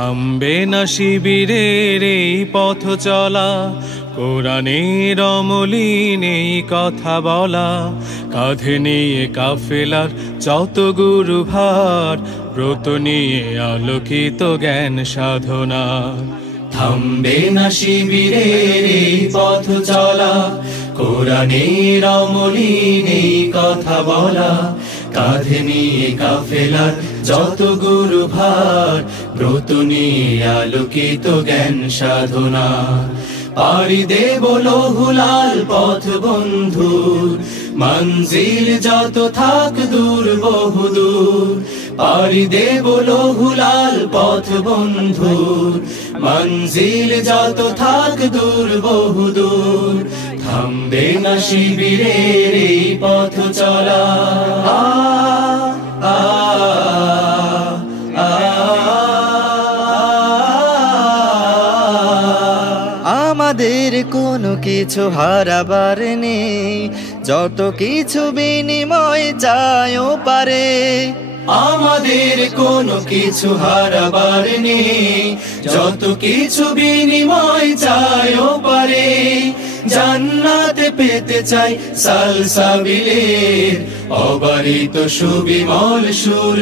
থামবে না শিবিরের এই পথ চলা, কোরআনের অমলিন এই কথা বলা। কাঁধে নিয়ে কাফেলার যত গুরু ভার, ব্রত নিয়ে আলোকিত জ্ঞান সাধনা। থামবে না শিবিরের এই পথ চলা, কোরআনের অমলিন এই কথা বলা। কাঁধে নিয়ে কাফেলার যত গুরু ভার, ব্রত নিয়ে আলোকিত জ্ঞান সাধনা। পাড়ি দেব লৌহুলাল পথ বন্ধুর, মঞ্জিল যত থাক দূর বহুদূর। পাড়ি দেব লৌহুলাল পথ বন্ধুর, মঞ্জিল যত থাক দূর বহুদূর। থামবে না শিবিরের এই পথ চলা। আমাদের কোনো কিছু হারাবার নেই, যত কিছু বিনিময় চাইও পারে। আমাদের কোনো কিছু হারাবার নেই, যত কিছু বিনিময় চাইও পারে। জান্নাতে পেতে চাই সালসাবিলের অবারিত সুবিমল সুর।